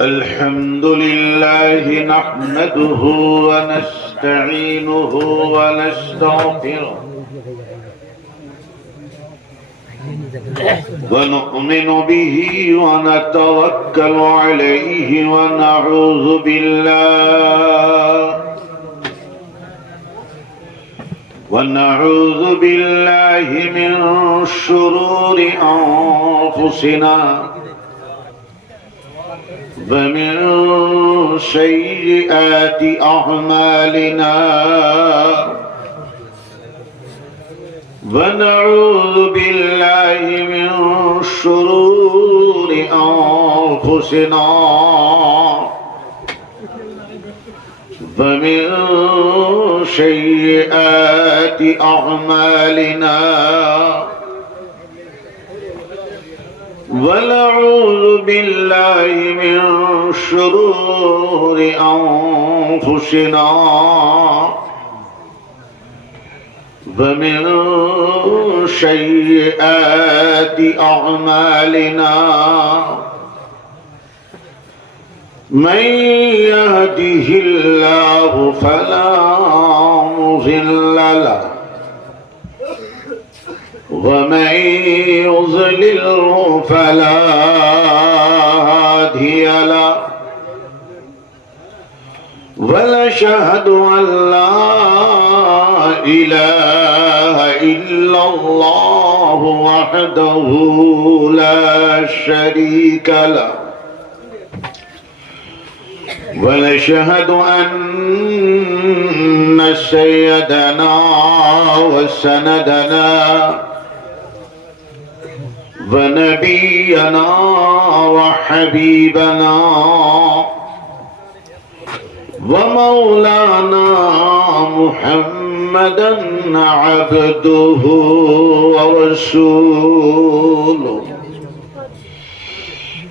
الحمد لله نحمده ونستعينه ونستغفره ونؤمن به ونتوكل عليه ونعوذ بالله من شرور أنفسنا ومن سيئات أعمالنا ونعوذ بالله من شرور أنفسنا ومن سيئات أعمالنا ونعوذ بالله من شرور أنفسنا ومن سيئات أعمالنا من يهده الله فلا مضل له ومن يضلله فلا هادي له ونشهد أن لا إله إلا الله وحده لا شريك له ونشهد أن سيدنا وسندنا ونبينا وحبيبنا ومولانا محمدا عبده ورسوله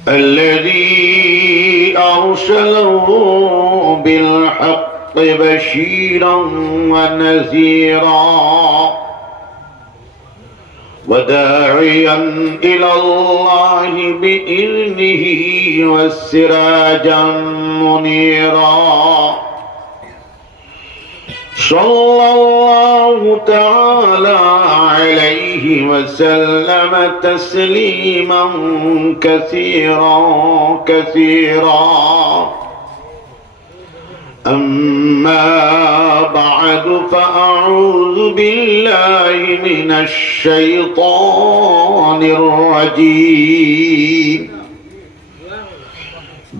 الذي أرسله بالحق بشيرا ونذيرا وداعيا إلى الله بإذنه وسراجا منيرا صلى الله تعالى عليه وسلم تسليما كثيرا أما بعد فأعوذ بالله من الشيطان الرجيم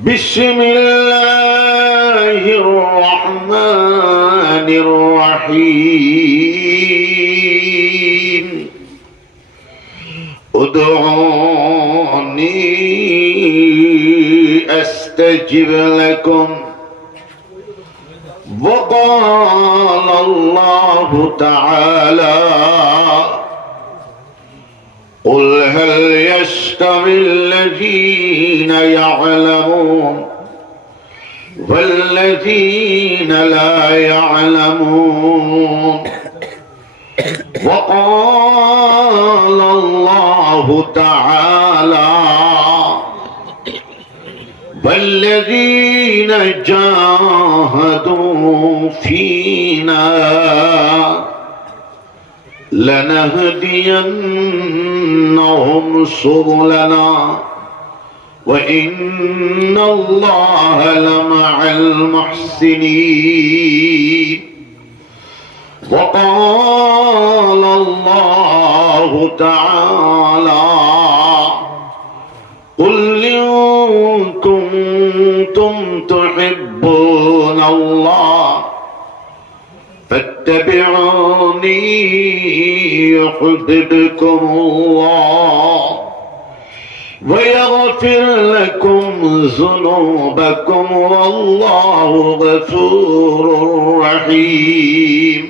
بسم الله الرحمن الرحيم ادعوني أستجب لكم وقال الله تعالى قل هل يستوي الذين يعلمون والذين لا يعلمون وقال الله تعالى والذين جاهدوا فينا لنهدينهم سبلنا وإن الله لمع المحسنين وقال الله تعالى قل إن كنتم تحبون الله فاتبعوني يحببكم الله ويغفر لكم ذنوبكم والله غفور رحيم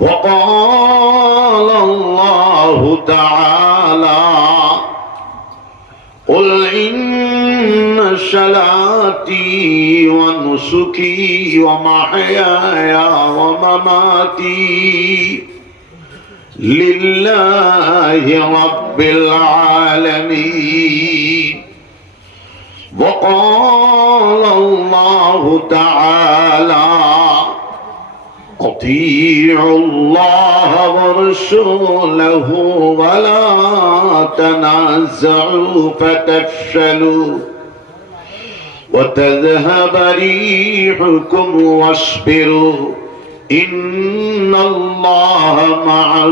وقال الله تعالى قل إن صلاتي ونسكي ومحياي ومماتي لله رب العالمين. وقال الله تعالى: أطيعوا الله ورسوله ولا تنازعوا فتفشلوا وتذهب ريحكم واصبروا إن الله مع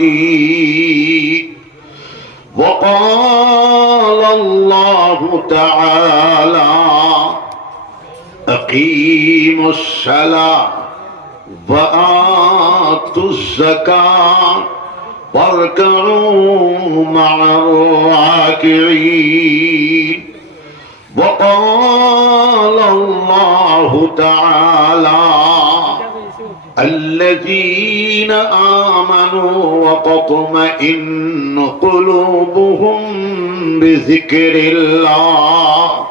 الصابرين. وقال الله تعالى: أقيموا الصلاة وآتوا الزكاة واركعوا مع الراكعين. وقال الله تعالى: الذين آمنوا وتطمئن قلوبهم بذكر الله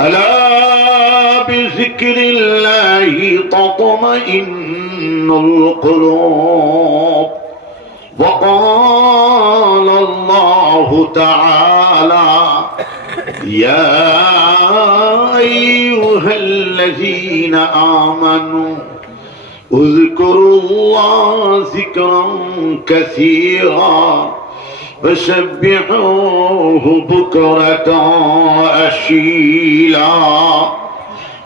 ألا بذكر الله تطمئن القلوب. وقال الله تعالى: يا أيها الذين آمنوا اذكروا الله ذكرا كثيرا وسبحوه بكرة وأصيلا.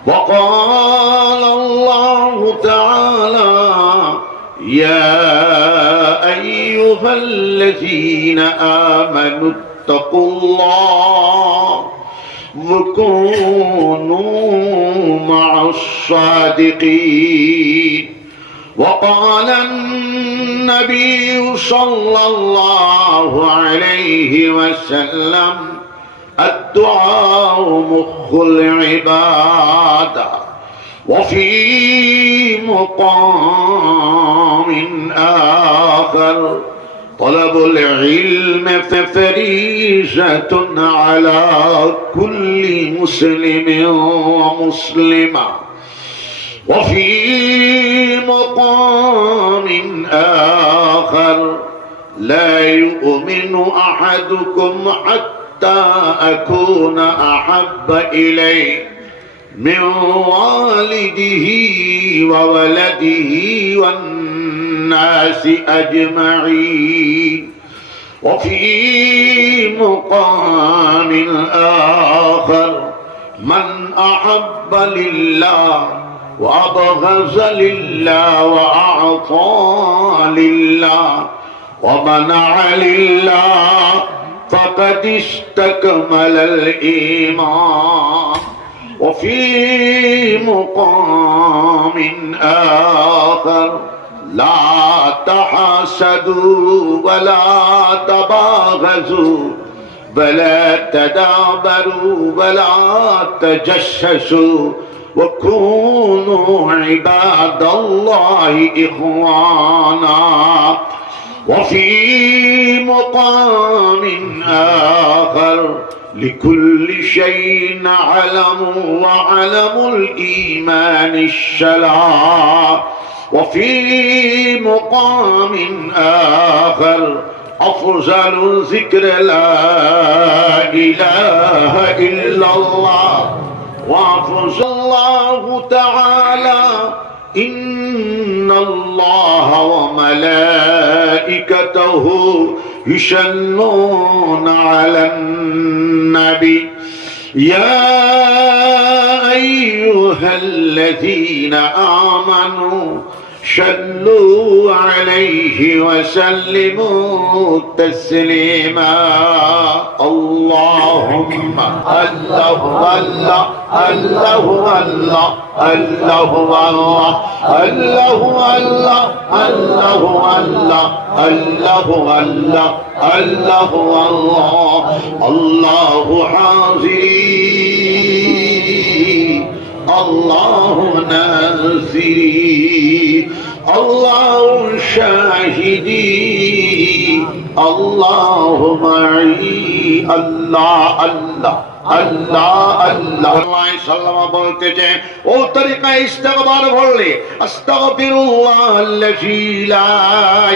وقال الله تعالى: يا أيها الذين آمنوا اتقوا الله وكونوا مع الصادقين. وقال النبي صلى الله عليه وسلم: الدعاء مخ العبادة. وفي مقام آخر: طلب العلم فريضة على كل مسلم ومسلمة. وفي مقام آخر: لا يؤمن أحدكم حتى أكون أحب إليه من والده وولده والناس أجمعين. وفي مقام آخر: من أحب لله وأبغض لله وأعطى لله ومنع لله فقد استكمل الإيمان. وفي مقام آخر: لا تحاسدوا ولا تباغضوا ولا تدابروا ولا تجسسوا وكونوا عباد الله إخوانا. وفي مقام آخر: لكل شيء علم وعلم الإيمان الصلاة. وفي مقام آخر: أفضل الذكر لا إله إلا الله. وأفضل الله تعالى: إن الله وملائكته يصلون على النبي يا أيها الذين آمنوا صلوا عليه وسلموا تسليما. اللهم الله الله الله الله الله الله الله الله الله الله الله الله الله الله الله حاضرين الله ناصري الله شاهدي الله معي الله الله আল্লাহ আল্লাহ সাল্লামা বলতেছেন ও তরিকা ইস্তিগফার বললে আস্তাগফিরুল্লাহ আল্লাযী লা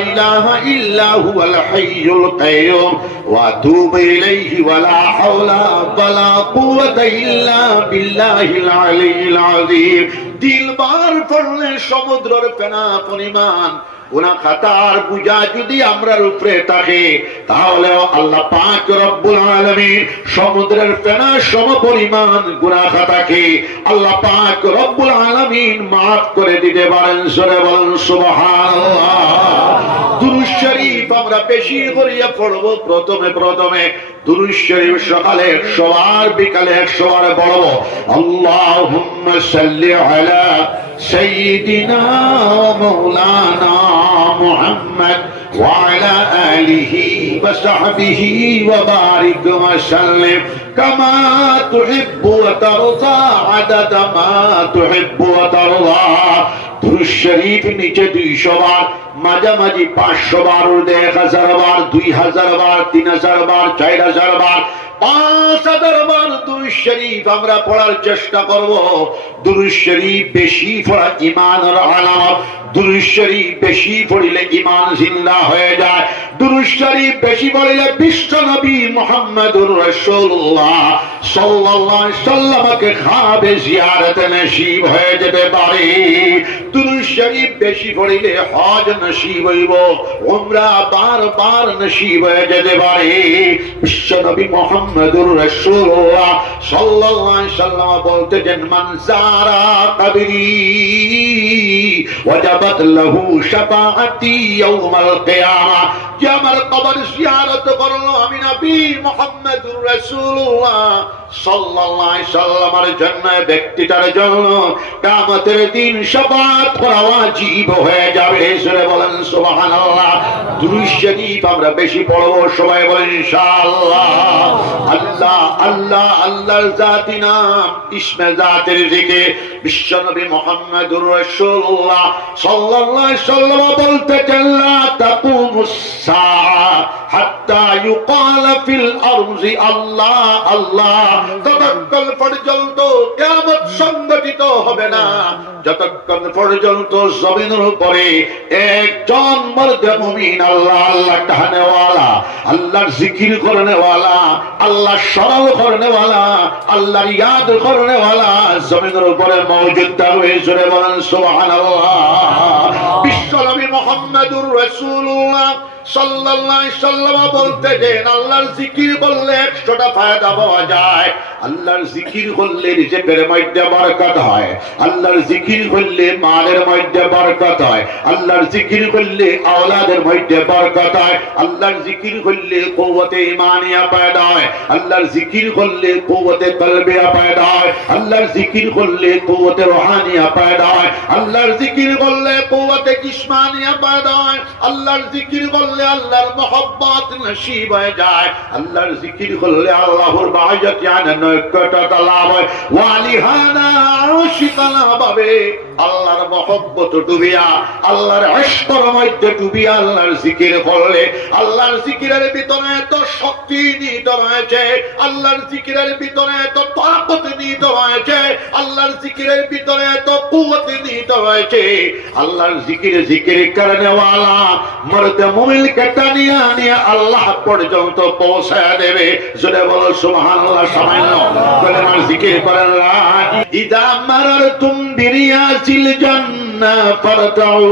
ইলাহা ইল্লা হুয়াল হাইয়ুল কাইয়ুম ওয়া আতুবু ইলাইহি ওয়া লা হাওলা ওয়া লা কুওয়াতা ইল্লা বিল্লাহিল আলিয়্যিল আযীম। দিলবার পড়লে সমুদ্রের ফেনা পরিমাণ গুনাহ খাতার বোঝা যদি আমরার উপরে থাকে তাহলে আল্লাহ পাক রব্বুল আলামিন সমুদ্রের ফেনা সম পরিমাণ গুনাহ খাতাকে আল্লাহ পাক রব্বুল আলামিন maaf করে দিতে পারেন। জোরে বলেন সুবহানাল্লাহ। দুরূদ শরীফ আমরা বেশি করে পড়ব। প্রথমে দুরূদ শরীফ সকালে 100 বার, বিকালে 100 বার পড়ব। আল্লাহুম্মা সাল্লি আলা সাইয়্যিদিনা ওয়া মাওলানা মুহাম্মদ ওয়া আলা আলিহি ওয়া সাহবিহি ওয়া বারিক ওয়া সাল্লিম কামা তুহিব্বু ওয়া তারদা আদাদা মা তুহিব্বু ওয়া তারদা। দুরূদ শরীফ নিচে 200 বার, মাঝামাঝি 500 বার, 1000 বার, 2000 বার, 3000 বার, 4000 বার, 5000 বার দুরূদ শরীফ আমরা পড়ার চেষ্টা করব। দুরূদ শরীফ বেশি পড়া ঈমানের আলামত। দুরূদ শরীফ বেশি পড়লে ঈমান জিন্দা হয়ে যায়। দুরূদ শরীফ বেশি পড়লে বিশ্ব নবী মুহাম্মদুর রাসূলুল্লাহ সাল্লাল্লাহু আলাইহি ওয়াসাল্লামকে খাবে জিয়ারত নসিব হয়ে যেতে পারে। দুরূদ শরীফ বেশি পড়লে হজ নসিব হইব, উমরা বারবার নসিব হয়ে যেতে পারে। বিশ্ব নবী মুহাম্মদুর রাসূলুল্লাহ সাল্লাল্লাহু আলাইহি ওয়াসাল্লাম বলতেছেন মান যারা কবরি ওয়াজাবাত লাহু শাফাআতি ইয়াউমাল কিয়ামা। যে আমার কবর জিয়ারত করলো আমি নবী মুহাম্মদুর রাসূলুল্লাহ সাল্লাল্লাহু আলাইহি ওয়াসাল্লামের জন্য, ব্যক্তিটার জন্য কিয়ামতের দিন শাফাআত করা ওয়াজিব হয়ে যাবে। সরে বলেন সুবহানাল্লাহ। দুরূদ শরীফ আমরা বেশি পড়ব, সবাই বলেন ইনশাআল্লাহ। আল্লাহ আল্লাহ আল্লাহর জাতি নাম, ইসমে জাতের দিকে বিশ্ব নবী মুহাম্মদুর রাসূলুল্লাহ সাল্লাল্লাহু আলাইহি ওয়াসাল্লাম বলতেছেন লা তাকুমুস সাআ হাত্তা ইউকাল ফিল আরজি আল্লাহ আল্লাহ। ততক্ষণ পর্যন্ত কিয়ামত সংঘটিত হবে না যতক্ষণ পর্যন্ত জমিনের উপরে একজন মর্দে মুমিন আল্লাহ আল্লাহ কাহনেওয়ালা, আল্লাহর জিকির করনেওয়ালা, আল্লাহ স্মরণ করনেওয়ালা, আল্লাহর ইয়াদ করনেওয়ালা জমিনের উপরে মওজুদ থাকবে। জোরে বলেন সুবহানাল্লাহ। বিশ্ব নবী মুহাম্মদুর রাসূলুল্লাহ সাল্লাল্লাহু আলাইহি ওয়াসাল্লাম বলতেছেন আল্লাহর জিকির করলে 100টা ফায়দা পাওয়া যায়। আল্লাহর জিকির করলে রিজিকের মধ্যে বরকত হয়, আল্লাহর জিকির করলে মালের মধ্যে বরকত হয়, আল্লাহর জিকির করলে আওলাদের মধ্যে বরকত হয়, আল্লাহর জিকির করলে কুওয়াতে ঈমানিয়া পয়দা হয়, আল্লাহর জিকির করলে কুওয়াতে কলবিয়া পয়দা হয়, আল্লাহর জিকির করলে কুওয়াতে রুহানিয়া পয়দা হয়, আল্লাহর জিকির করলে কুওয়াতে জিসমানিয়া পয়দা হয়, আল্লাহর জিকির করলে আল্লাহর মহব্বত নসিব হয়ে যায়, আল্লাহর জিকির করলে আল্লাহর বায়াত নৈকট্যতা লাভ হয়। ওয়ালিহানা আশিকানা ভাবে আল্লাহর মহব্বত ডুবিয়া, আল্লাহর ইশকের মধ্যে ডুবিয়া আল্লাহর জিকির করলে আল্লাহর জিকিরের ভিতরে এত শক্তি নিহিত রয়েছে, আল্লাহর জিকিরের ভিতরে এত তাকত নিহিত রয়েছে, আল্লাহর জিকিরের ভিতরে এত কুওয়াত নিহিত রয়েছে। আল্লাহর জিকির করনে ওয়ালা মর্দ মুমিনকে টানিয়া নিয়ে আল্লাহ পর্যন্ত পৌঁছায় দেবে। জোরে বলো সুবহানাল্লাহ। সামান্য কলেমার জিকির করেন লা ইদা মারারতুম বিরিয়াসিল জান্নাহ ফারতাউ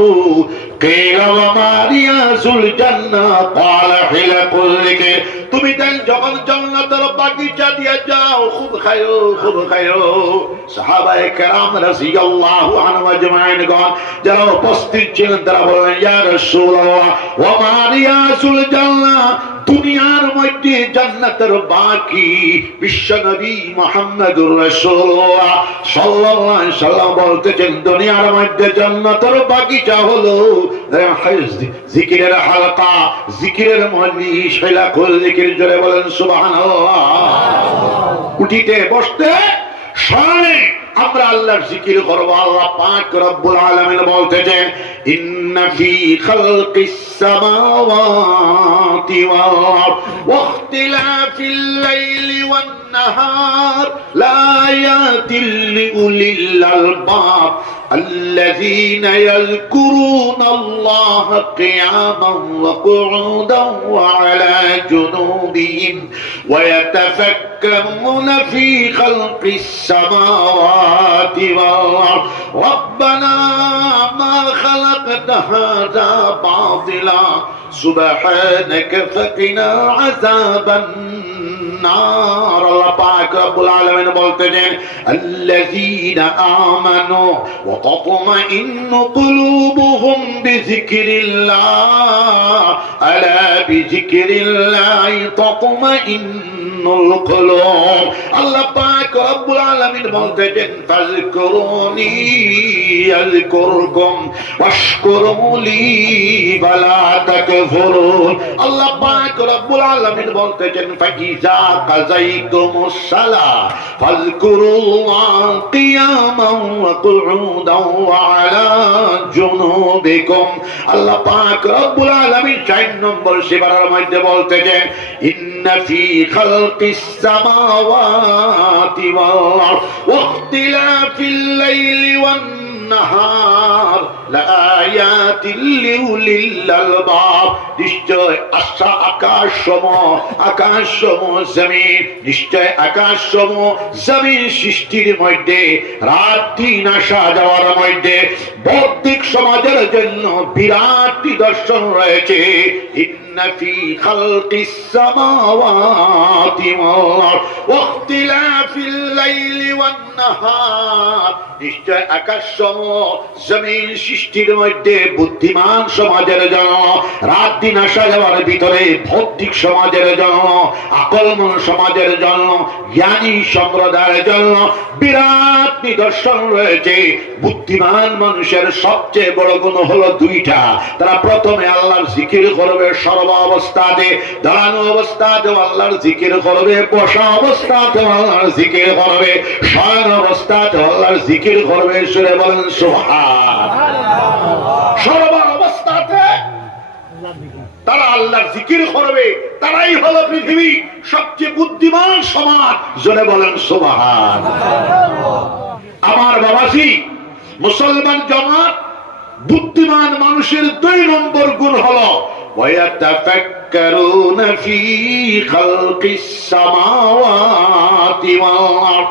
কিলা ওয়া মারিয়াসুল জান্নাহ ক্বালা হিলাকুল লিকে। তুমি যখন জান্নাতের বাগিচা দিয়ে যাও খুব খায়ো খুব খায়ো। সাহাবায়ে কেরাম রাদিয়াল্লাহু আনহুম আজমাইন গণ যারা উপস্থিত ছিলেন তারা বললেন ইয়া রাসূলুল্লাহ ওয়া মারিয়াসুল জান্নাহ, দুনিয়ার মধ্যে জান্নাতের বাকি। বিশ্ব নবী মুহাম্মদুর রাসূলুল্লাহ সাল্লাল্লাহু আলাইহি ওয়াসাল্লাম বলতেছেন দুনিয়ার মধ্যে জান্নাতের বাগিচা হলো জিকিরের হালকা, জিকিরের মজলিস, হিলাকুল জিকির। জোরে বলেন সুবহানাল্লাহ। উঠিতে বসতে সামনে আমরা আল্লাহর জিকির করব। আল্লাহ পাক রব্বুল আলামিন বলতেছেন ইন্না ফি খালকিস সামাওয়াতি ওয়াল আরদ ওয়া ইখতিলাফিল লাইলি ওয়ান নাহার লায়াতিল লিউলিল আলবাব الذين يذكرون الله قياما وقعودا وعلى جنوبهم ويتفكرون في خلق السماوات والأرض ربنا ما خلقت هذا باطلا سبحانك فقنا عذاب النار الله পাক রব্বুল আলামিন বলতেছেন الذين آمنوا وتطمئن قلوبهم بذكر الله ألا بذكر الله تطمئن القلوب الله পাক রব্বুল আলামিন বলতেছেন ফাযকুরুনি يذكركم واشكروا لي ولا تكفرون الله পাক রব্বুল আলামিন বলতেছেন ফাইজা قضيتم الصلاة فاذكروا الله قياما وقعودا وعلى جنوبكم الله পাক রব্বুল আলামিন 4 নম্বর সূরার মধ্যে বলতেছেন ইন্না ফি খালকিস সামাওয়াতি ওয়াল আরদ ওয়া ইখতিলাফিল লাইলি ওয়ান নাহার লায়াতিল লিউলিল আলবাব নিশ্চয় আকাশসমূহ জমিন নিশ্চয় আকাশসমূহ জমিন সৃষ্টির মধ্যে রাত দিন আসা যাওয়ার মধ্যে বৌদ্ধিক সমাজের জন্য বিরাট নিদর্শন রয়েছে ইন্না ফি খালকিস সামাওয়াতি ওয়াল আরদ ওয়া ইখতিলাফিল লাইলি ওয়ান নাহার নিশ্চয় আকাশসমূহ জমিন সৃষ্টির মধ্যে বুদ্ধিমান সমাজের জন্য রাত দিন আসা যাওয়ার ভিতরে ভৌতিক সমাজের জন্য আকলমন সমাজের জন্য জ্ঞানী সম্প্রদায়ের জন্য বিরাট নিদর্শন রয়েছে বুদ্ধিমান মানুষের সবচেয়ে বড় গুণ হলো দুইটা তারা প্রথমে আল্লাহর জিকির করবে সর্ব অবস্থাতে দাঁড়ানো অবস্থাতে আল্লাহর জিকির করবে বসা অবস্থাতে আল্লাহর জিকির করবে শয়ন অবস্থাতে আল্লাহর জিকির করবে সুরে বলেন সুবহানাল্লাহ সর্ব অবস্থাতে তারা আল্লাহর জিকির করবে তারাই হলো পৃথিবী সবচেয়ে বুদ্ধিমান সমাজ জোরে বলেন সুবহানাল্লাহ আমার বাবাজি মুসলমান জামাত বুদ্ধিমান মানুষের 2 নম্বর গুণ হলো ওয়ায়াতাফাক্কারুনা ফি খালকিস সামাওয়াতি ওয়াল আরদ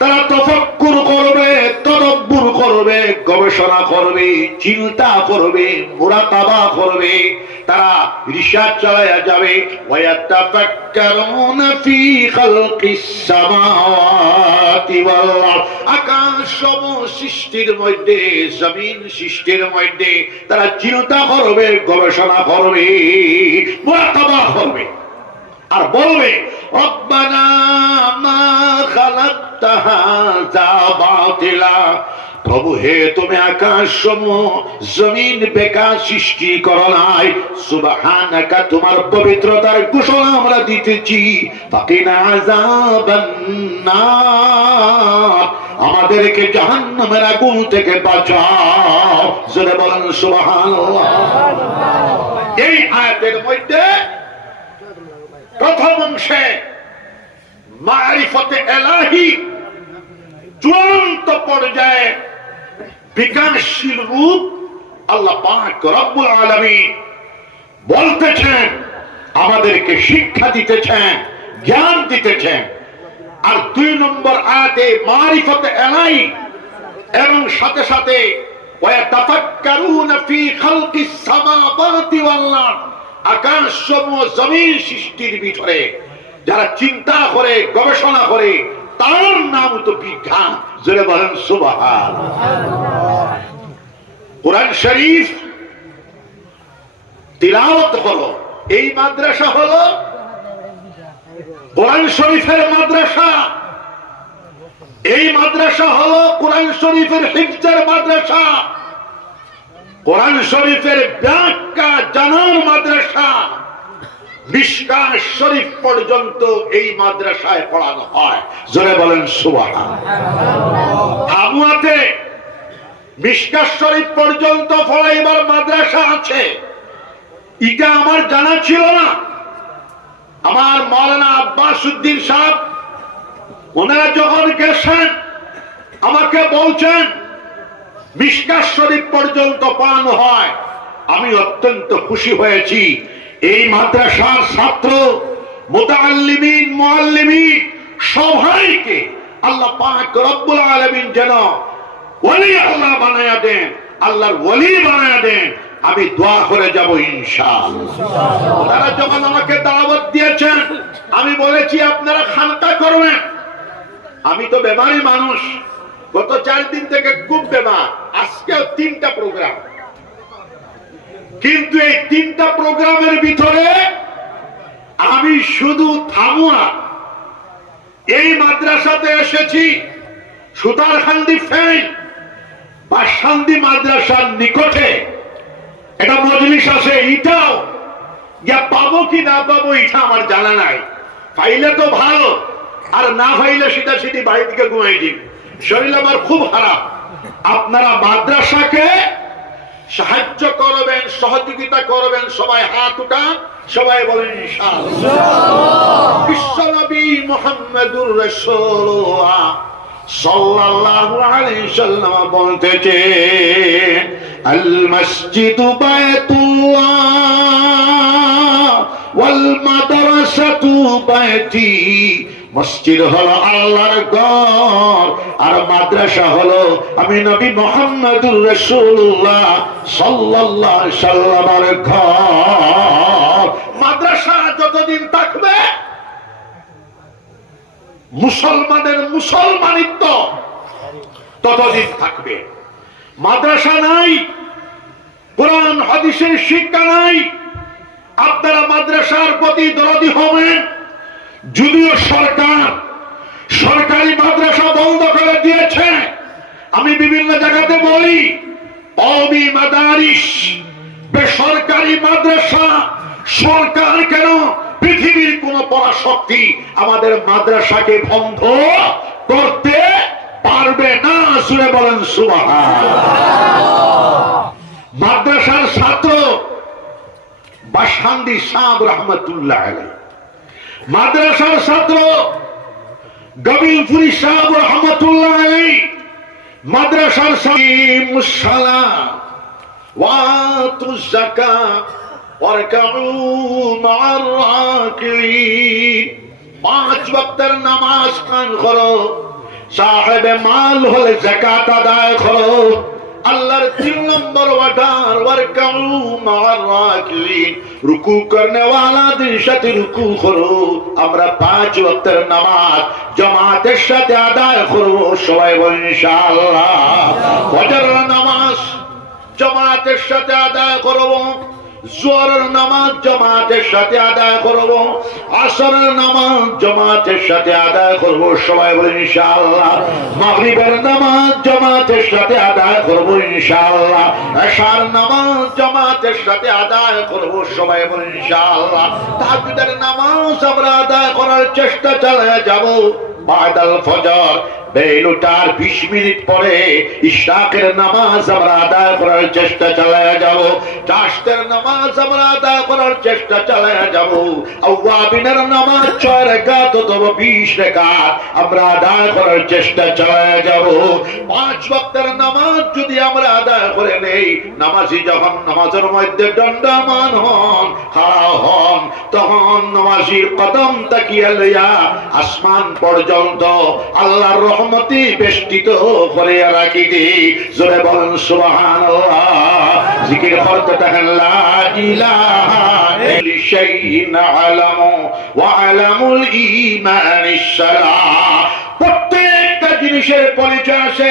তারা তাফাক্কুর করবে তদাব্বুর করবে গবেষণা করবে চিন্তা করবে মুরাকাবা করবে তারা রিসার্চ চালায়া যাবে ওয়ায়াতাফাক্কারুনা ফি খালকিস সামাওয়াতি ওয়াল আরদ আকাশসমূহ সৃষ্টির মধ্যে জমিন সৃষ্টির মধ্যে তারা চিন্তা করবে গবেষণা করবে মুরাকাবা করবে আর বলবে রব্বানা মা খালাকতা হাযা বাতিলা প্রভু হে তুমি আকাশসমূহ জমিন বেকার সৃষ্টি করো নাই সুবহানাকা তোমার পবিত্রতার ঘোষণা আমরা দিতেছি ফাকিনা আযাবান নার আমাদেরকে জাহান্নামের আগুন থেকে বাঁচাও জোরে বলেন সুবহানাল্লাহ এই আয়াতের মধ্যে প্রথম অংশে মারিফতে ইলাহি চূড়ান্ত পর্যায়ে বিকাশশীল রূপ আল্লাহ পাক রব্বুল আলামিন বলতেছেন আমাদেরকে শিক্ষা দিতেছেন জ্ঞান দিতেছেন আর 2 নম্বর আয়াতে মারিফতে ইলাহি এবং সাথে সাথে ওয়াতাফাক্কারুনা ফি খালকিস সামাওয়াতি ওয়াল আরদ আকাশসমূহ জমিন সৃষ্টির ভিতরে যারা চিন্তা করে গবেষণা করে তার নাম তো বিজ্ঞান জোরে বলেন সুবহানাল্লাহ কোরআন শরীফ তিলাওয়াত হলো এই মাদ্রাসা হলো কোরআন শরীফের মাদ্রাসা এই মাদ্রাসা হলো কোরআন শরীফের হিফজের মাদ্রাসা কোরআন শরীফের ব্যাখ্যা জানার মাদ্রাসা মিশকাত শরীফ পর্যন্ত এই মাদ্রাসায় পড়ানো হয়। জোরে বলেন সুবহানাল্লাহ। আবুয়াতে মিশকাত শরীফ পর্যন্ত পড়াইবার মাদ্রাসা আছে, এটা আমার জানা ছিল না। আমার মাওলানা আব্বাস উদ্দিন সাহেব ওনারা যখন গেছেন আমাকে বলছেন মিশকাত শরীফ পর্যন্ত পড়ানো হয়। আমি অত্যন্ত খুশি হয়েছি। এই মাদ্রাসার ছাত্র, মুতাআল্লিমিন, মুআল্লিমিন সবাইকে আল্লাহ পাক রব্বুল আলামিন যেন ওলি আল্লাহ বানায়া দেন, আল্লাহর ওলি বানায়া দেন। আমি দোয়া করে যাব ইনশাআল্লাহ। তারা যখন আমাকে দাওয়াত দিয়েছেন আমি বলেছি আপনারা খানকা করবেন। আমি তো বেমারি মানুষ, গত 4 দিন থেকে খুব বেমার। আজকেও 3টা প্রোগ্রাম, কিন্তু এই 3টা প্রোগ্রামের ভিতরে আমি শুধু থামুয়া এই মাদ্রাসাতে এসেছি। সুতারখান্দি ফেই বাসখান্দি মাদ্রাসার নিকটে এটা মজলিস আছে, এটাও যা পাবো কি না পাবো এটা আমার জানা নাই। পাইলে তো ভালো, আর না পাইলে সেটা সেটি বাড়ি থেকে ঘুমাই দিন। শরীর আমার খুব খারাপ। আপনারা মাদ্রাসাকে সাহায্য করবেন, সহযোগিতা করবেন। সবাই হাত উঠান, সবাই বলেন ইনশাআল্লাহ। বিশ্বনবী মুহাম্মদুর রাসূলুল্লাহ সাল্লাল্লাহু আলাইহি সাল্লাম বলতেছে, আল মসজিদু বায়তুল্লাহ ওয়াল মাদ্রাসাতু বায়তি। মসজিদ হলো আল্লাহর ঘর আর মাদ্রাসা হলো আমি নবী মুহাম্মদুর রাসূলুল্লাহ সাল্লাল্লাহু আলাইহি সাল্লামের ঘর। মাদ্রাসা যতদিন থাকবে মুসলমানের মুসলমানিত্ব ততদিন থাকবে। মাদ্রাসা নাই, কোরআন হাদিসের শিক্ষা নাই, আপনারা মাদ্রাসার প্রতি দরদি হবেন। যদিও সরকার সরকারি মাদ্রাসা বন্ধ করে দিয়েছে, আমি বিভিন্ন জায়গাতে বলি অবি মাদারিস বেসরকারি মাদ্রাসা। সরকার কেন, পৃথিবীর কোন পরাশক্তি আমাদের মাদ্রাসাকে বন্ধ করতে পারবে না। শুনে বলেন সুবহানাল্লাহ। মাদ্রাসার ছাত্র বাসখান্দি সাহেব রহমতুল্লাহ আলাইহি, মাদ্রাসার ছাত্র গবিলপুরি সাহেব রহমতুল্লাহ আলাইহি, মাদ্রাসার সালাম ওয়াতু যাকাত ওয়ারকাউ মা'আর রাকিঈন। 5 ওয়াক্তের নামাজ কান করো, সাহেবে মাল হলে যাকাত আদায় করো। আল্লাহর 3 নম্বর ওয়ার্ডার ওয়ারকাউ মা'আর রাকিঈন, রুকু করনে ওয়ালাদের সাথে রুকু করো। আমরা 5 ওয়াক্তের নামাজ জামাতের সাথে আদায় করব। সবাই বলেন ইনশাআল্লাহ। ফজরের নামাজ জামাতের সাথে আদায় করব, জোহরের নামাজ জামাতের সাথে আদায় করব, আসরের নামাজ জামাতের সাথে আদায় করব। সবাই বলেন ইনশাআল্লাহ। মাগরিবের নামাজ জামাতের সাথে আদায় করব ইনশাআল্লাহ। এশার নামাজ জামাতের সাথে আদায় করব। সবাই বলেন ইনশাআল্লাহ। তাহাজ্জুদের নামাজ আমরা আদায় করার চেষ্টা চালিয়ে যাব। বাদাল ফজর বেল ওঠার 20 মিনিট পরে ইশরাকের নামাজ আমরা আদায় করার চেষ্টা চালিয়ে যাব। চাষতের নামাজ আমরা আদায় করার চেষ্টা চালিয়ে যাব। আওয়াবিনের নামাজ 6 রাকাত অথবা 20 রাকাত আমরা আদায় করার চেষ্টা চালিয়ে যাব। 5 ওয়াক্তের নামাজ যদি আমরা আদায় করে নেই, নামাজি যখন নামাজের মধ্যে দণ্ডায়মান হন, খাড়া হন, তখন নামাজির কদম তাকিয়ে লইয়া আসমান পর্যন্ত আল্লাহর রহমতি বেষ্টিত করে রাখি দি। জোরে বলেন সুবহানাল্লাহ। জিকির করতে থাকেন লা ইলাহা ইল্লাল্লাহ আলামু ওয়া আলামুল ঈমানিস সালাহ। প্রত্যেকটা জিনিসের পরিচয় আছে।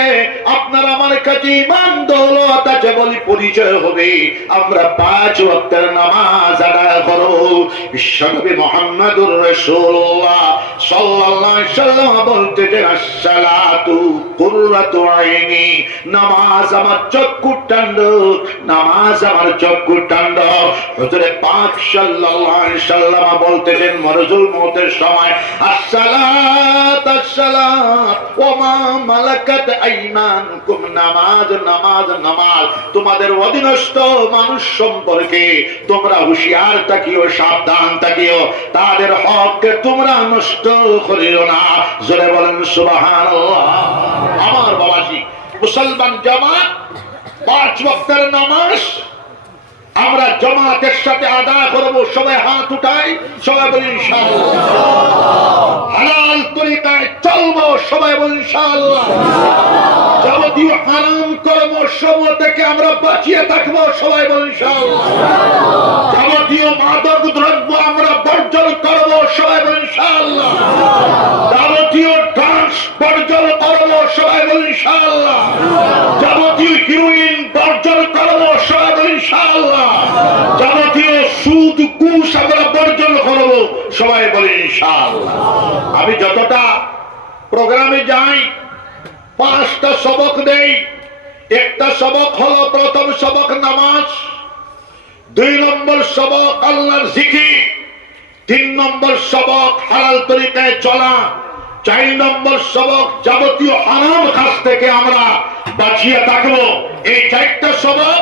আপনার আমার কাছে ঈমান দৌলত আছে বলে পরিচয় হবে আমরা 5 ওয়াক্তের নামাজ আদায় করব। বিশ্বনবী মুহাম্মদুর রাসূলুল্লাহ সাল্লাল্লাহু আলাইহি সাল্লাম বলতেন আসসালাতু কুররাতু আইনি, নামাজ আমার চক্ষুর ঠান্ডক, নামাজ আমার চক্ষুর ঠান্ডক। হুজুরে পাক সাল্লাল্লাহু আলাইহি সাল্লাম বলতেন মরজুল মউতের সময় আসসালাত আসসালাত ওয়া মা মালাকাত আইমানুকুম, নামাজ নামাজ নামাজ, তোমাদের অধীনস্থ মানুষ সম্পর্কে তোমরা হুঁশিয়ার থাকিও, সাবধান থাকিও, তাদের হককে তোমরা নষ্ট করিও না। জোরে বলেন সুবহানাল্লাহ। আমার বাবাজি, মুসলমান জামাত 5 ওয়াক্তের নামাজ আমরা জামাতের সাথে আদায় করব। সবাই হাত উঠাই, সবাই বলি ইনশাআল্লাহ। হালাল তরিকায় চলবো, সবাই বলি ইনশাআল্লাহ। যাবতীয় হারাম কর্মসমূহ থেকে আমরা বাঁচিয়ে থাকবো, সবাই বলি ইনশাআল্লাহ। যাবতীয় মাদক দ্রব্য আমরা বর্জন করবো, সবাই বলি ইনশাআল্লাহ। যাবতীয় ড্রাগস বর্জন করবো, সবাই বলি ইনশাআল্লাহ। যাবতীয় হিরোইন বর্জন করবো, সবাই বলি ইনশাআল্লাহ। যাবতীয় সুদ ঘুষ আমরা বর্জন করবো, সবাই বলি ইনশাআল্লাহ। আমি যতটা প্রোগ্রামে যাই 5টা সবক দেই। একটা সবক হলো, প্রথম সবক নামাজ, 2 নম্বর সবক আল্লাহর জিকির, 3 নম্বর সবক হালাল তরিকায় চলা, 4 নম্বর সবক যাবতীয় হারাম কাজ থেকে আমরা বাঁচিয়ে থাকবো। এই 4টা সবক।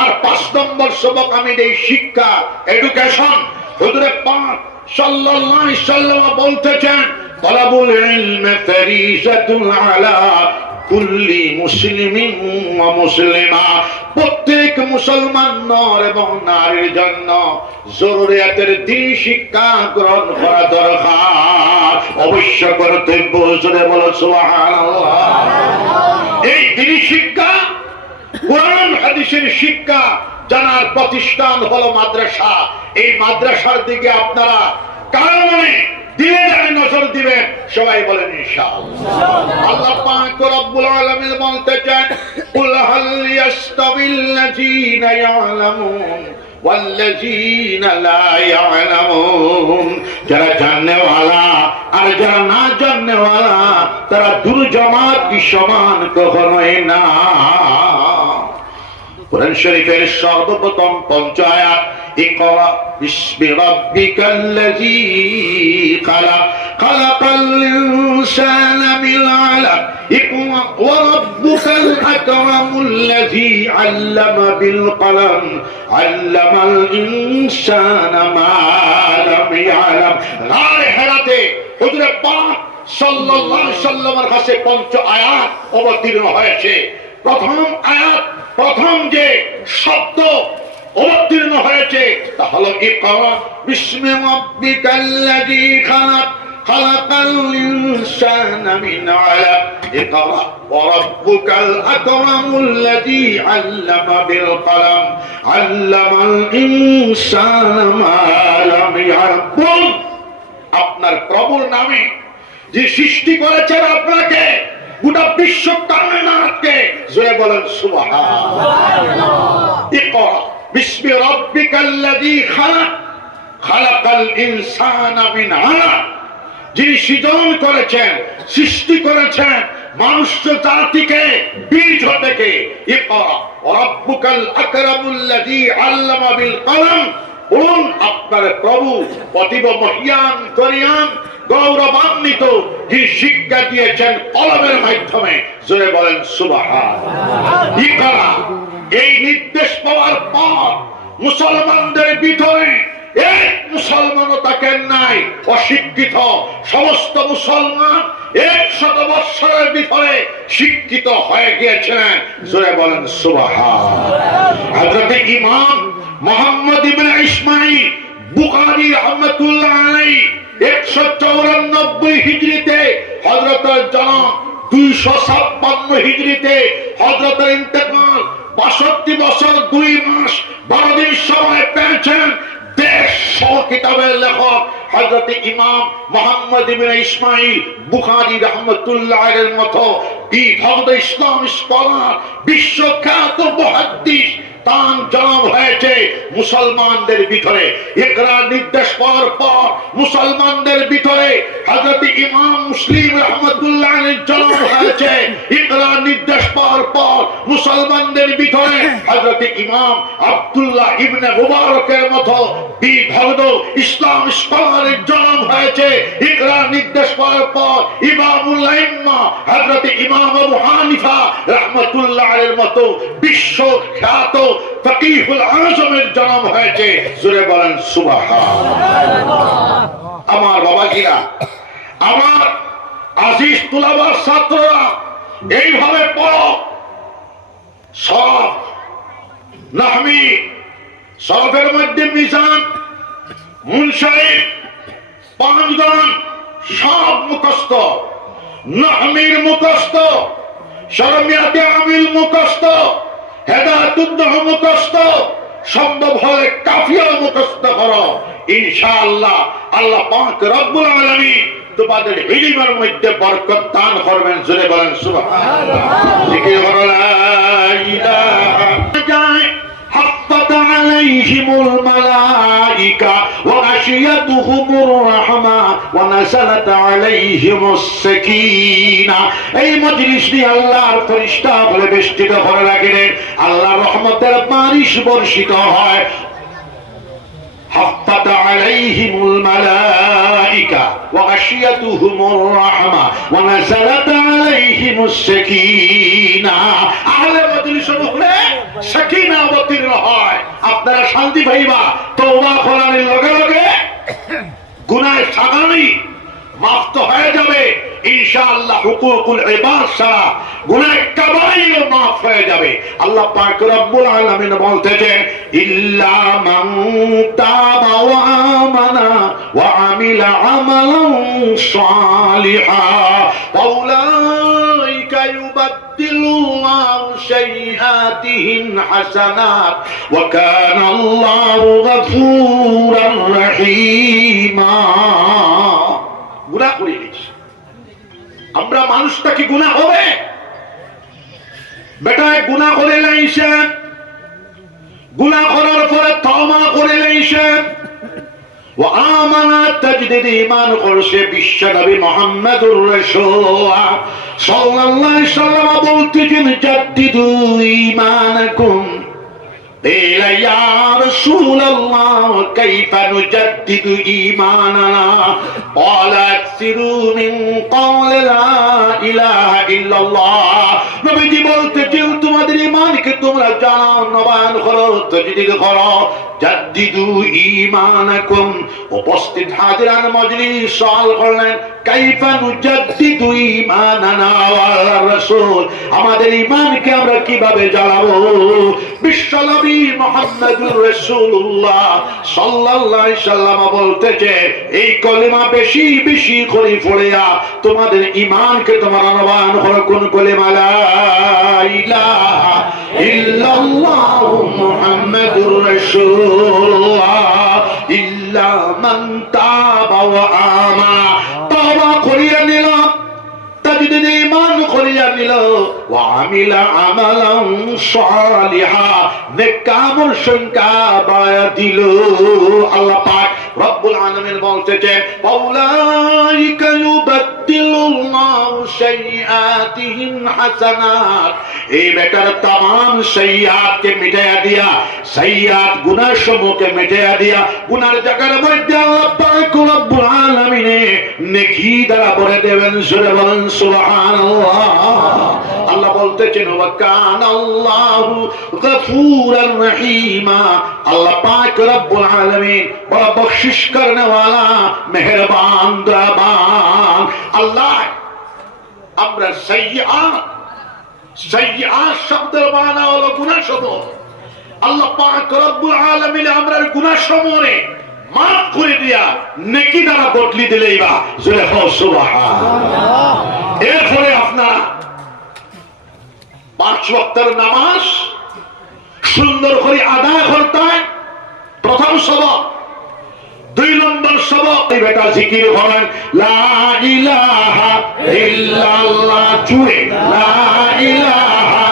আর 5 নম্বর সবক আমি দেই শিক্ষা, এডুকেশন। হুজুরে পাক সাল্লাল্লাহু আলাইহি সাল্লাম বলতেছেন তালাবুল ইলমি ফরিজাতুন আলা কুল্লি মুসলিমিন ওয়া মুসলিমা, প্রত্যেক মুসলমান নর এবং নারীর জন্য জরুরিয়াতের দ্বীন শিক্ষা গ্রহণ করা দরকার, অবশ্য কর্তব্য। জোরে বলো সুবহানাল্লাহ। এই দ্বীন শিক্ষা, কোরআন হাদিসের শিক্ষা জানার প্রতিষ্ঠান হলো মাদ্রাসা। এই মাদ্রাসার দিকে আপনারা কারণে দিলে নজর দিবেন, সবাই বলেন ইনশাআল্লাহ। আল্লাহ পাক রব্বুল আলামিন বলতেছেন কুল হাল ইয়াস্তাবিল্লাযীনা ইয়ালামুন ওয়াল্লাযীনা লা ইয়ালামুন, যারা জাননেওয়ালা আর যারা না জাননেওয়ালা তারা দুর্জমাত কি সমান কখনোই না। কোরআন শরীফের সর্বপ্রথম 5 আয়াত ইকরা বিসমি রাব্বিকাল্লাযী খালাক খালাকাল ইনসানা মিন আলাক ইকরা ওয়া রাব্বুকাল আকরামুল্লাযী আল্লামা বিল কলম আল্লামাল ইনসানা মা লাম ইয়ালাম। গারে হেরাতে হুজুরে পাক সাল্লাল্লাহু আলাইহি সাল্লামের কাছে 5 আয়াত অবতীর্ণ হয়েছে। প্রথম আয়াত, প্রথম যে শব্দ অবতীর্ণ হয়েছে তা হলো ইকরা বিসমি রাব্বিকাল্লাযী খালাক খালাকাল ইনসানা মিন আলাক ইকরা ওয়া রাব্বুকাল আকরামুল্লাযী আল্লামা বিল কলম আল্লামাল ইনসানা মা লাম ইয়ালাম। আপনার প্রভুর নামে যে সৃষ্টি করেছেন আপনাকে, গোটা বিশ্ব কায়নাতকে, জোরে বলেন সুবহানাল্লাহ। ইকরা বিসমি রাব্বিকাল্লাযী খালাক খালাকাল ইনসানা মিন আলাক, যিনি সৃজন করেছেন, সৃষ্টি করেছেন মানুষ জাতিকে বীজ থেকে। ইকরা ওয়া রাব্বুকাল আকরামুল্লাযী আল্লামা বিল কলম, বলুন আপনার প্রভু অতীব মহিয়ান করিয়ান গৌরবান্বিত, যিনি শিক্ষা দিয়েছেন কলমের মাধ্যমে। জোরে বলেন সুবহানাল্লাহ। ইকরা, এই নির্দেশ পাওয়ার পর মুসলমানদের ভিতরে এক মুসলমানও থাকেন নাই অশিক্ষিত। সমস্ত মুসলমান 100 বছরের ভিতরে শিক্ষিত হয়ে গিয়েছিলেন। জোরে বলেন সুবহানাল্লাহ। হযরত ইমাম মুহাম্মদ ইবনে ইসমাঈল বুখারী রাহমাতুল্লাহ আলাইহি 194 হিজরিতে হযরতের জন্ম, 256 হিজরিতে হযরতের ইন্তেকাল, 62 বছর 2 মাস 12 দিন সময় পেয়েছেন দেশ কিতাবের লেখক হযরত ইমাম মুহাম্মদ ইবনে ইসমাঈল বুখারী রাহমাতুল্লাহ এর মতো বিভক্ত ইসলাম স্কলার বিশ্বখ্যাত মুহাদ্দিস তান জন্ম হয়েছে মুসলমানদের ভিতরে। ইকরা নির্দেশ পাওয়ার পর মুসলমানদের ভিতরে হযরত ইমাম মুসলিম রাহমাতুল্লাহ এর জন্ম হয়েছে। ইকরা নির্দেশ পাওয়ার পর মুসলমানদের ভিতরে হযরত ইমাম আব্দুল্লাহ ইবনে মুবারকের মতো বিভক্ত ইসলাম স্কলারের জন্ম হয়েছে। ইকরা নির্দেশ পাওয়ার পর ইমামুল আইম্মা হযরত ইমাম আবু হানিফা রাহমাতুল্লাহ এর মতো বিশ্বখ্যাত ফকিহুল আযমের জন্ম হয়েছে। জোরে বলেন সুবহানাল্লাহ। আমার বাবাজিরা, আমার আজিজ তুলাবার ছাত্ররা, এইভাবে পড়ো। সব নাহমি, সবের মধ্যে মিজান, মুনশারিফ, পাঁচজন সব মুখস্থ, নাহমির মুখস্থ, শরমিয়াতে আমিল মুখস্থ, হেদায়েতুদ্দহ মুখস্থ, সম্ভব হলে কাফিয়া মুখস্থ করো। ইনশাআল্লাহ আল্লাহ পাক রব্বুল আলামিন তোমাদের ইলমের মধ্যে বরকত দান করবেন। জোরে বলেন সুবহানাল্লাহ। জিকির করো লা ইলাহা হাফাত আলাইহিমুল মালাইকা ওয়া গাশিয়াতুহুমুর রাহমা ওয়া নাযালাত আলাইহিমুস সাকিনা। এই মজলিস নিয়ে আল্লাহর ফেরেশতা বলে বেষ্টিত করে রাখেন, আল্লাহর রহমতের বারিশ বর্ষিত হয়। حفت عليهم الملائكة وغشيتهم الرحمة ونزلت عليهم السكينة। আহলে মজলিস হলে সাকিনা অবতীর্ণ হয়। আপনারা শান্তি পাইবা। তওবা করার লগে লগে গুনাহ সাগানি মাফ তো হয়ে যাবে ইনশাআল্লাহ। হুকুকুল ইবাদ ছাড়া গুনাহ কাবাইর মাফ হয়ে যাবে। আল্লাহ পাক রব্বুল আলামিন বলতেছেন, ইল্লা মান তাবা ওয়া আমানা ওয়া আমিলা আমালান সালিহা ফাউলাইকা ইউবাদদিলুল্লাহু সাইয়্যাতিহিম হাসানাত ওয়া কানা আল্লাহু গফুরার রহিমা। গুনাহ করে নিয়েছি আমরা, মানুষটা কি গুনাহ হবে? বেটা গুনাহ করে লাইছেন, গুনাহ করার পরে তওবা করে লাইছেন, ও আমানা তাজদীদ ঈমান করছে। বিশ্ব নবী মুহাম্মদুর রাসূলুল্লাহ সাল্লাল্লাহু আলাইহি ওয়াসাল্লাম বলতেছেন, জাদ্দিদু ঈমানাকুম। قيل يا رسول الله كيف نجدد إيماننا؟ قال أكثروا من قول لا إله إلا الله। নবীজি বলতেছেন, তোমাদের ঈমানকে তোমরা জানাও, নবায়ন করো, তাজদীদ করো। জাদ্দিদু ঈমানাকুম। উপস্থিত হাজিরান মজলিস সওয়াল করলেন, কাইফা নুজাদ্দিদু ঈমানানা ওয়া রাসূল, আমাদের ঈমানকে আমরা কিভাবে জানাবো? বিশ্বনবী মুহাম্মদুর রাসূলুল্লাহ সাল্লাল্লাহু আলাইহি ওয়াসাল্লাম বলতেছে, এই কলিমা বেশি বেশি করে পড়িয়া তোমাদের ঈমানকে তোমরা নবায়ন করো। কোন কলিমা? লা ইলাহা ইল্লাল্লাহু মুহাম্মাদুর রাসূলুল্লাহ ইল্লা মান তাবা ওয়া আমানা। তওবা করিয়া নিল, তাজদীদ ঈমান করিয়া নিল, ওয়া আমিলা আমালান সালিহা, নেক আমল সংখ্যা বাড়ায়া দিল। আল্লাহ পাক রব্বুল আলামিন বলতেছেন, ফাউলাইকা ইউবাদদিলুল্লাহু সাইয়্যাতিহিম হাসানাত। এই বেটার तमाम সাইয়্যাতকে মিটাইয়া দিয়া, সাইয়্যাত গুনাহ সমূহকে মিটাইয়া দিয়া, গুনার জায়গার মধ্যে আল্লাহ পাক রব্বুল আলামিন নেকি দ্বারা ভরে দেবেন। জোরে বলেন সুবহানাল্লাহ। আল্লাহ বলতেছেন, ওয়া কানা আল্লাহু গফুরার রহিমা। আল্লাহ পাক রব্বুল আলামিন বড় বখশিশ করনে ওয়ালা, মেহেরবান দয়াবান। আল্লাহ আমরা সাইয়্যাত শব্দের মানা হলো গুনাহ সমূহ। আল্লাহ পাক রব্বুল আলামিন আমরা গুনাহ সমূহরে মাফ করে দিয়া নেকি দ্বারা বদলি দিলেই বা। জোরে হো সুবহানাল্লাহ। এরপরে আপনারা 5 ওয়াক্তের নামাজ সুন্দর করে আদায় করতে হয়। প্রথম সবক 2 নম্বর সবক বেটা জিকির করেন লা ইলাহা ইল্লাল্লাহ, জুড়ে লা ইলাহা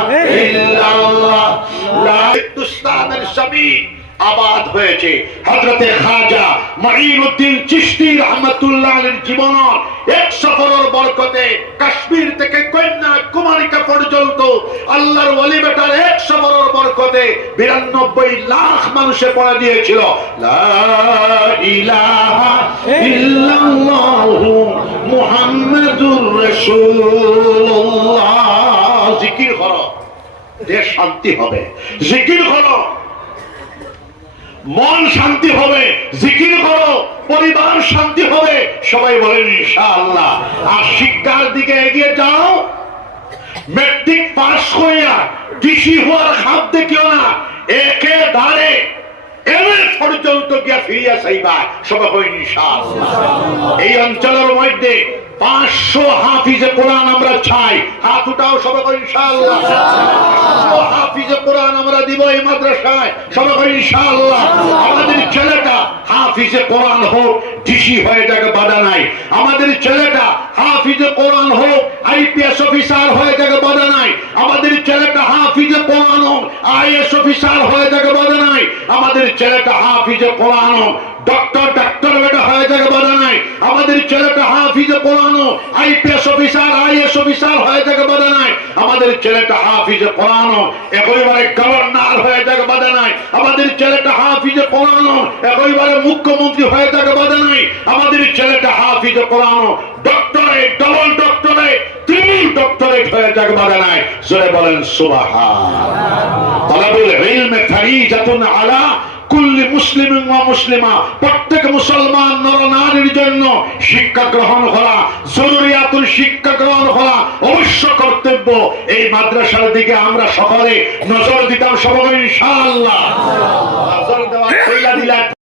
ইল্লাল্লাহ। লা হিন্দুস্তানের জমিন আবাদ হয়েছে হযরতে খাজা মুঈনুদ্দিন চিশতি রাহমাতুল্লাহ আলাইহির জীবনের এক সফরের বরকতে কাশ্মীর থেকে কন্যাকুমারিকা পর্যন্ত আল্লাহর ওলি বেটার এক সফরের বরকতে 92 লাখ মানুষে পড়া দিয়েছিল লা ইলাহা ইল্লাল্লাহু মুহাম্মাদুর রাসূলুল্লাহ। জিকির করো, দেশ শান্তি হবে। জিকির করো, মন শান্তি হবে। জিকির করো, পরিবার শান্তি হবে। সবাই বলেন ইনশাআল্লাহ। আর শিক্ষার দিকে এগিয়ে যাও। ম্যাট্রিক পাস করিয়া ডিসি হওয়ার খাপ দেখিও না, একেবারে এমএ পর্যন্ত গিয়া ফিরিয়া চাইবা। সবাই বলেন ইনশাআল্লাহ। এই অঞ্চলের মধ্যে 500 হাফিজে কোরআন আমরা চাই। হাত উঠাও, সবাই বলেন ইনশাআল্লাহ। 500 হাফিজে কোরআন আমরা দিব এই মাদ্রাসায়। সবাই বলেন ইনশাআল্লাহ। আমাদের ছেলেটা হাফিজে কোরআন হোক, ডিসি হয়ে যাবে, বাধা নাই। আমাদের ছেলেটা হাফিজে কোরআন হোক, আইপিএস অফিসার হয়ে যাবে, বাধা নাই। আমাদের ছেলেটা হাফিজে কোরআন হোক, আইএস অফিসার হয়ে যাবে, বাধা নাই। আমাদের ছেলেটা হাফিজে কোরআন হোক, ডাক্তার বেটা হয়ে যাবে, বাধা নাই। আমাদের ছেলেটা হাফিজে কোরআন হোক, আইপিএস অফিসার আইএস অফিসার হয়ে যাবে, বাধা নাই। আমাদের ছেলেটা হাফিজে কোরআন হোক, একেবারে গভর্নর হয়ে যাবে, বাধা নাই। আমাদের ছেলেটা হাফিজে কোরআন হোক, একেবারে মুখ্যমন্ত্রী হয়ে যাবে, বাধা নাই। আমাদের ছেলেটা হাফিজে কোরআন হোক, doctorate, double doctorate, triple doctorate হয়ে যাবে, বাধা নাই। জোরে বলেন সুবহানাল্লাহ। তালাবুল ইলমে ফারিজাতুন আলা কুল্লি মুসলিমিন ওয়া মুসলিমা। প্রত্যেক মুসলমান নরনারীর জন্য শিক্ষা গ্রহণ করা জরুরিয়াতুল শিক্ষা গ্রহণ করা অবশ্য কর্তব্য। এই মাদ্রাসার দিকে আমরা সকলে নজর দিতাম, সবাই ইনশাআল্লাহ। নজর দেওয়া